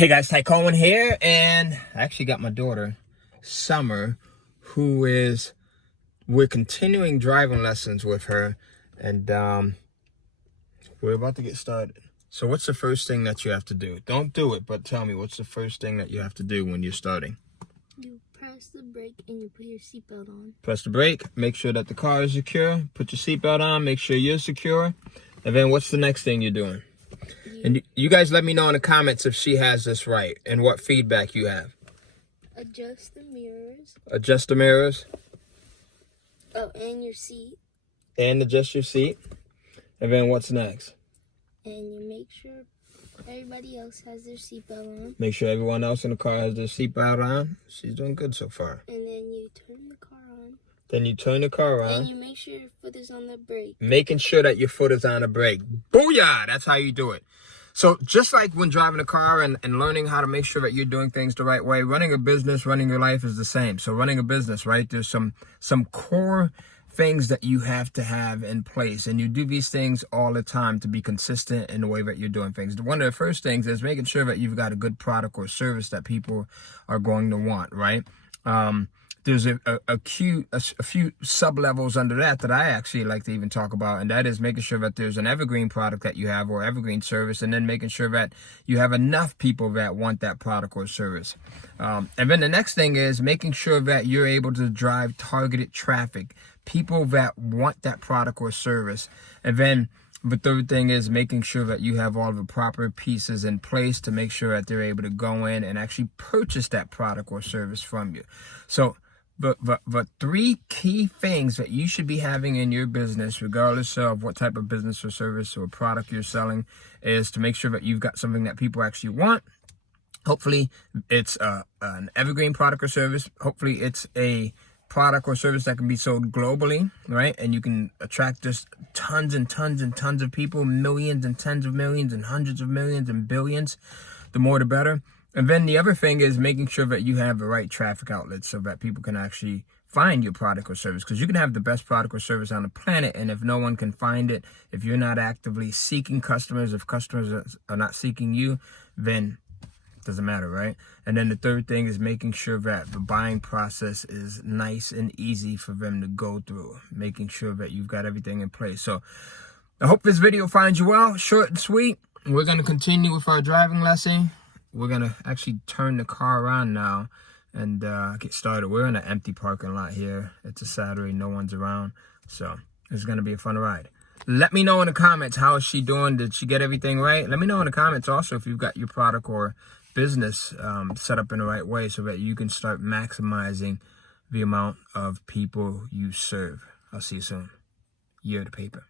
Hey guys, Ty Cohen here, and I actually got my daughter, Summer, we're continuing driving lessons with her, and we're about to get started. So what's the first thing that you have to do? Don't do it, but tell me, what's the first thing that you have to do when you're starting? You press the brake and you put your seatbelt on. Press the brake, make sure that the car is secure, put your seatbelt on, make sure you're secure, and then what's the next thing you're doing? And you guys let me know in the comments if she has this right and what feedback you have. Adjust the mirrors. Adjust the mirrors. Oh, and your seat. And adjust your seat. And then what's next? And you make sure everybody else has their seatbelt on. Make sure everyone else in the car has their seatbelt on. She's doing good so far. And then you turn the car on. Then you turn the car on. And you make sure your foot is on the brake. Making sure that your foot is on the brake. Booyah! That's how you do it. So just like when driving a car and learning how to make sure that you're doing things the right way, running a business, running your life is the same. So running a business, right? There's some core things that you have to have in place. And you do these things all the time to be consistent in the way that you're doing things. One of the first things is making sure that you've got a good product or service that people are going to want, right? There's a few sub-levels under that I actually like to even talk about, and that is making sure that there's an evergreen product that you have or evergreen service, and then making sure that you have enough people that want that product or service. And then the next thing is making sure that you're able to drive targeted traffic, people that want that product or service. And then the third thing is making sure that you have all the proper pieces in place to make sure that they're able to go in and actually purchase that product or service from you. So the three key things that you should be having in your business, regardless of what type of business or service or product you're selling, is to make sure that you've got something that people actually want. Hopefully, it's an evergreen product or service. Hopefully, it's a product or service that can be sold globally, right? And you can attract just tons and tons and tons of people, millions and tens of millions and hundreds of millions and billions. The more, the better. And then the other thing is making sure that you have the right traffic outlets so that people can actually find your product or service. Because you can have the best product or service on the planet, and if no one can find it, if you're not actively seeking customers, if customers are not seeking you, then it doesn't matter, right? And then the third thing is making sure that the buying process is nice and easy for them to go through, making sure that you've got everything in place. So I hope this video finds you well, short and sweet. We're going to continue with our driving lesson. We're going to actually turn the car around now and get started. We're in an empty parking lot here. It's a Saturday. No one's around. So it's going to be a fun ride. Let me know in the comments, how is she doing? Did she get everything right? Let me know in the comments also if you've got your product or business set up in the right way so that you can start maximizing the amount of people you serve. I'll see you soon. Year to paper.